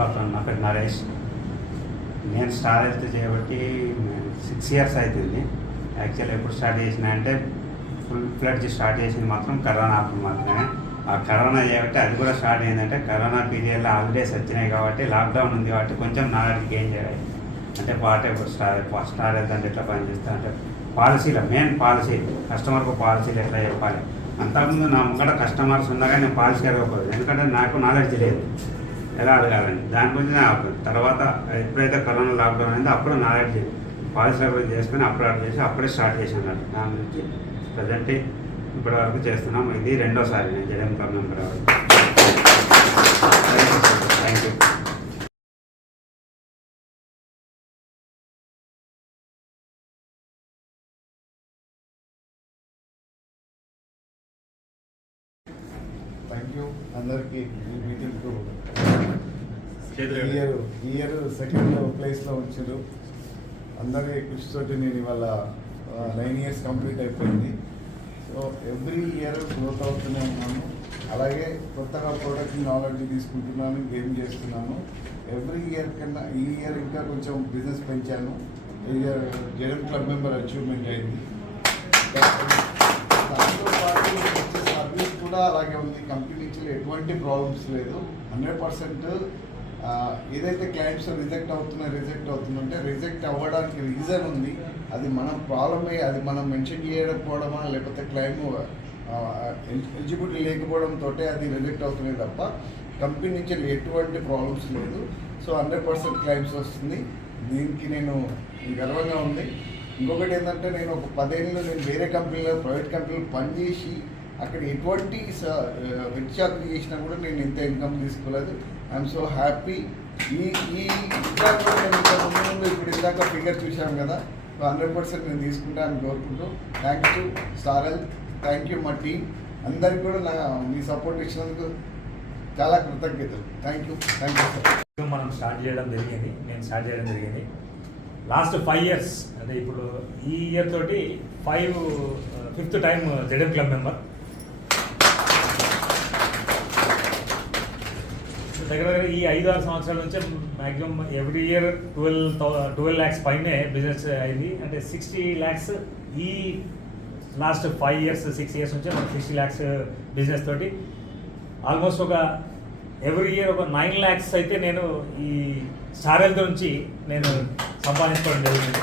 Good afternoon. నా పేరు నరేష్. నేను స్టార్ హెల్త్ చేయబట్టి 6 years అవుతుంది. యాక్చువల్లీ ఎప్పుడు స్టార్ట్ చేసిన అంటే ఫుల్ ఫ్లడ్జ్ స్టార్ట్ చేసింది మాత్రం కరోనా అప్పుడు మాత్రమే. ఆ కరోనా చేయబట్టి అది కూడా స్టార్ట్ అయిందంటే కరోనా పీరియడ్లో హాలిడేస్ వచ్చినాయి కాబట్టి, లాక్డౌన్ ఉంది కాబట్టి కొంచెం నాలెడ్జ్ గెయిన్ చేయాలి. అంటే స్టార్ హెల్త్ అంటే ఎట్లా పనిచేస్తా అంటే పాలసీలో మెయిన్ పాలసీ కస్టమర్కు పాలసీలు ఎట్లా చెప్పాలి. అంతకుముందు నా ముంగట కస్టమర్స్ ఉన్నాగా నేను పాలసీ అడగకపోదు, ఎందుకంటే నాకు నాలెడ్జ్ లేదు ఎలా అడగాలని. దాని గురించి తర్వాత ఎప్పుడైతే కరోనా లాక్డౌన్ అయిందో అప్పుడు నాలెడ్జ్ పాలసీల గురించి చేసుకుని అప్పుడు అడుగు చేసి అప్పుడే స్టార్ట్ చేశాను. దాని నుంచి ప్రజెంట్ ఇప్పటి వరకు చేస్తున్నాం. ఇది 2వ సారి నేను జడెం క్లబ్ మెంబర్ అవ్వాలి. Thank you. థ్యాంక్ యూ అందరికీ. ఈ మీటింగ్ ఇయర్ సెకండ్ ప్లేస్లో ఉంచారు. అందరి కృషితోటి నేను ఇవాళ 9 years కంప్లీట్ అయిపోయింది. సో ఎవ్రీ ఇయర్ గ్రోత్ అవుతూనే ఉన్నాను. అలాగే కొత్తగా ప్రోడక్ట్ నాలెడ్జ్ తీసుకుంటున్నాను, గేమ్ చేస్తున్నాను. ఎవ్రీ ఇయర్ కన్నా ఈ ఇయర్ ఇంకా కొంచెం బిజినెస్ పెంచాను. ఈ ఇయర్ జడెం క్లబ్ మెంబర్ అచీవ్మెంట్ అయింది. దాంతోపాటు వచ్చే సర్వీస్ కూడా అలాగే ఉంది. కంపెనీ నుంచి ఎటువంటి ప్రాబ్లమ్స్ లేదు. 100% ఏదైతే క్లైంట్స్ రిజెక్ట్ అవుతుందంటే రిజెక్ట్ అవ్వడానికి రీజన్ ఉంది. అది మనం ప్రాబ్లమ్ అది మనం మెన్షన్ చేయకపోవడమా లేకపోతే క్లైమ్ ఎలిజిబిలిటీ లేకపోవడంతో అది రిజెక్ట్ అవుతున్నాయి తప్ప కంపెనీ నుంచి ఎటువంటి ప్రాబ్లమ్స్ లేదు. సో 100% క్లైమ్స్ వస్తుంది. దీనికి నేను గర్వంగా ఉంది. ఇంకొకటి ఏంటంటే నేను ఒక 10 ఏళ్ళు నేను వేరే కంపెనీలో ప్రైవేట్ కంపెనీలో పనిచేసి అక్కడ ఎటువంటి వెచ్చాకులు చేసినా కూడా నేను ఇంత ఇన్కమ్ తీసుకోలేదు. I'm so happy. ఈ ఇందాక నేను ముందు ఇప్పుడు ఇందాక ఫిగర్ చూశాను కదా, 100% నేను తీసుకుంటానని కోరుకుంటూ thank you star health, thank you మా టీం అందరికీ కూడా మీ సపోర్ట్ ఇచ్చినందుకు చాలా కృతజ్ఞతలు. Thank you sir. మనం నేను స్టార్ట్ చేయడం జరిగింది లాస్ట్ 5 years. అంటే ఇప్పుడు ఈ ఇయర్ తోటి 5th టైం జడెం క్లబ్ మెంబర్. దగ్గర ఈ 5-6 సంవత్సరాల నుంచి మ్యాక్సిమం ఎవ్రీ ఇయర్ 12 lakhs పైనే బిజినెస్ అయింది. అంటే 60 lakhs ఈ లాస్ట్ 5 years 6 years నుంచి మనకు 60 lakhs బిజినెస్ తోటి ఆల్మోస్ట్ ఒక ఎవ్రీ ఇయర్ ఒక 9 lakhs అయితే నేను ఈ స్టార్ హెల్త్ నుంచి నేను సంపాదించుకోవడం జరిగింది.